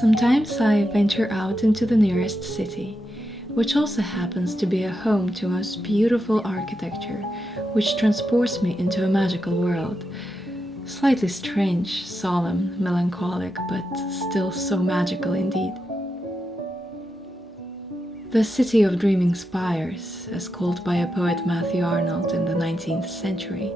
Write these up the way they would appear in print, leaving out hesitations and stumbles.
Sometimes I venture out into the nearest city, which also happens to be a home to most beautiful architecture, which transports me into a magical world. Slightly strange, solemn, melancholic, but still so magical indeed. The City of Dreaming Spires, as called by a poet Matthew Arnold in the 19th century.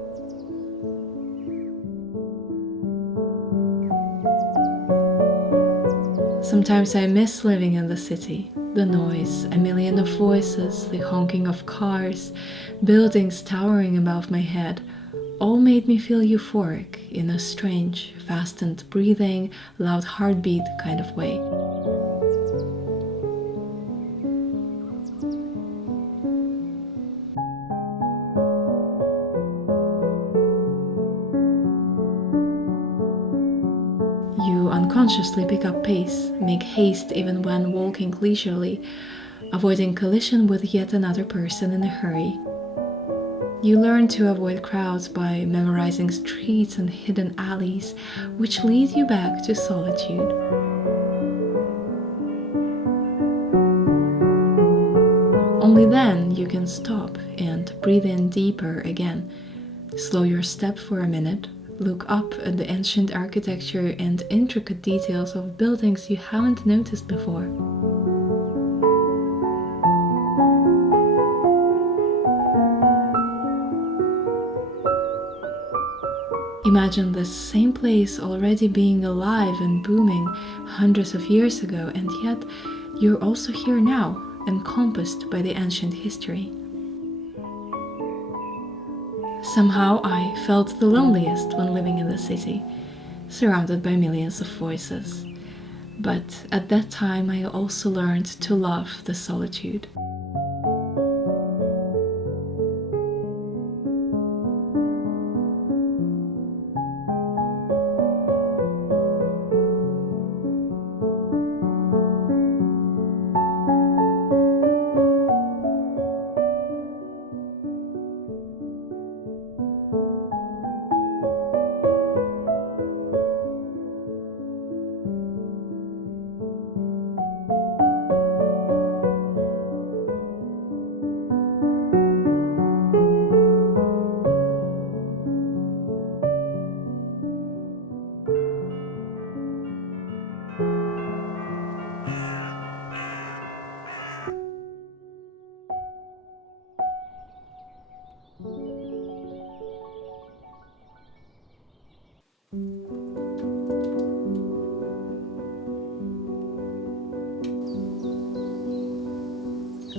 Sometimes I miss living in the city. The noise, a million of voices, the honking of cars, buildings towering above my head, all made me feel euphoric in a strange, fastened breathing, loud heartbeat kind of way. You unconsciously pick up pace, make haste even when walking leisurely, avoiding collision with yet another person in a hurry. You learn to avoid crowds by memorizing streets and hidden alleys, which lead you back to solitude. Only then you can stop and breathe in deeper again. Slow your step for a minute, look up at the ancient architecture and intricate details of buildings you haven't noticed before. Imagine this same place already being alive and booming hundreds of years ago, and yet you're also here now, encompassed by the ancient history. Somehow I felt the loneliest when living in the city, surrounded by millions of voices. But at that time I also learned to love the solitude.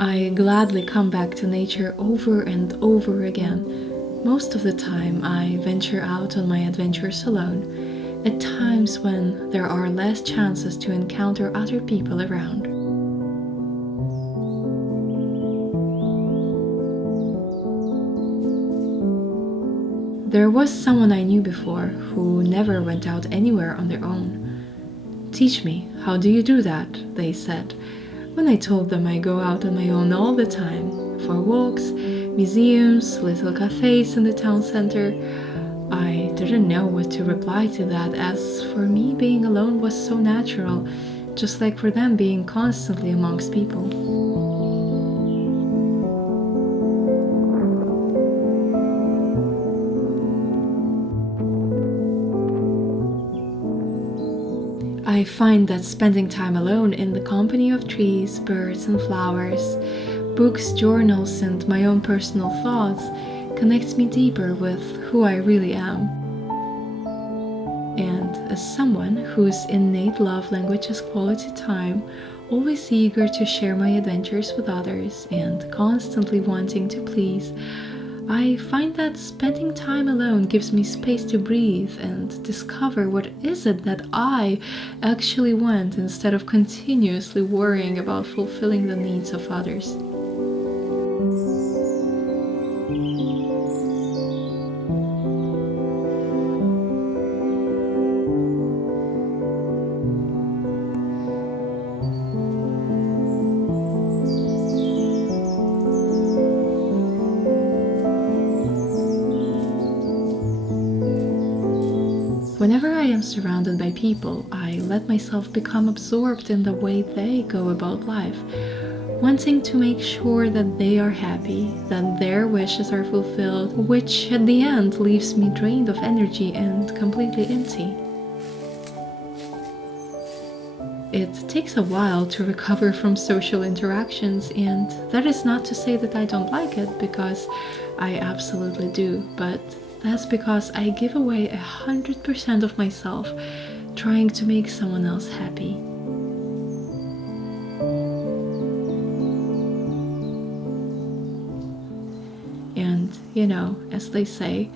I gladly come back to nature over and over again. Most of the time I venture out on my adventures alone, at times when there are less chances to encounter other people around. There was someone I knew before who never went out anywhere on their own. "Teach me, how do you do that?" they said, when I told them I go out on my own all the time, for walks, museums, little cafes in the town center. I didn't know what to reply to that, as for me being alone was so natural, just like for them being constantly amongst people. I find that spending time alone in the company of trees, birds and flowers, books, journals and my own personal thoughts connects me deeper with who I really am. And as someone whose innate love language is quality time, always eager to share my adventures with others and constantly wanting to please, I find that spending time alone gives me space to breathe and discover what is it that I actually want instead of continuously worrying about fulfilling the needs of others. Whenever I am surrounded by people, I let myself become absorbed in the way they go about life, wanting to make sure that they are happy, that their wishes are fulfilled, which at the end leaves me drained of energy and completely empty. It takes a while to recover from social interactions, and that is not to say that I don't like it, because I absolutely do, but that's because I give away 100% of myself trying to make someone else happy. And, as they say,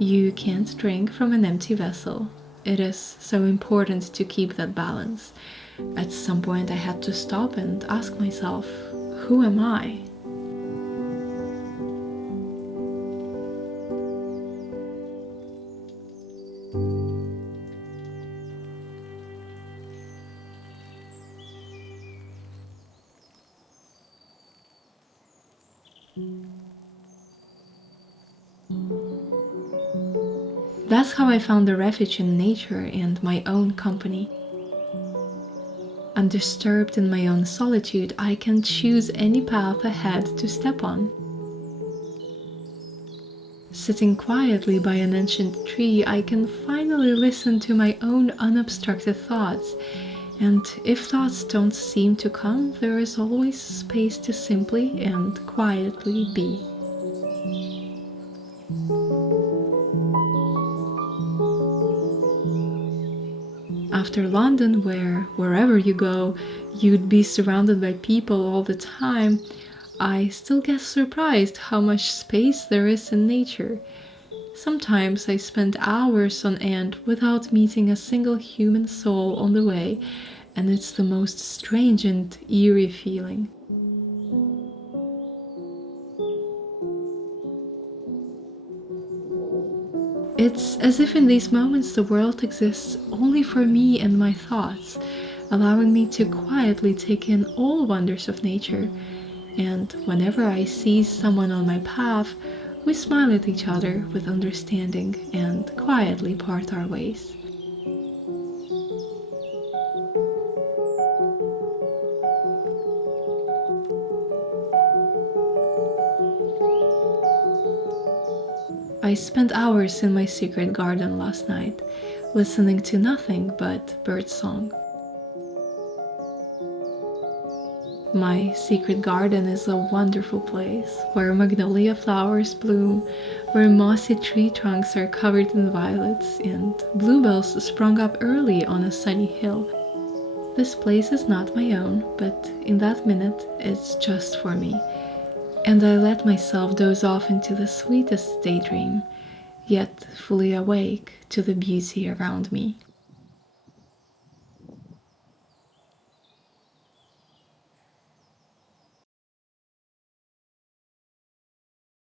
you can't drink from an empty vessel. It is so important to keep that balance. At some point, I had to stop and ask myself, who am I? That's how I found a refuge in nature and my own company. Undisturbed in my own solitude, I can choose any path ahead to step on. Sitting quietly by an ancient tree, I can finally listen to my own unobstructed thoughts. And if thoughts don't seem to come, there is always space to simply and quietly be. After London, where wherever you go, you'd be surrounded by people all the time, I still get surprised how much space there is in nature. Sometimes I spend hours on end without meeting a single human soul on the way, and it's the most strange and eerie feeling. It's as if in these moments the world exists only for me and my thoughts, allowing me to quietly take in all wonders of nature. And whenever I see someone on my path, we smile at each other with understanding and quietly part our ways. I spent hours in my secret garden last night, listening to nothing but birdsong. My secret garden is a wonderful place where magnolia flowers bloom, where mossy tree trunks are covered in violets, and bluebells sprung up early on a sunny hill. This place is not my own, but in that minute it's just for me, and I let myself doze off into the sweetest daydream, yet fully awake to the beauty around me.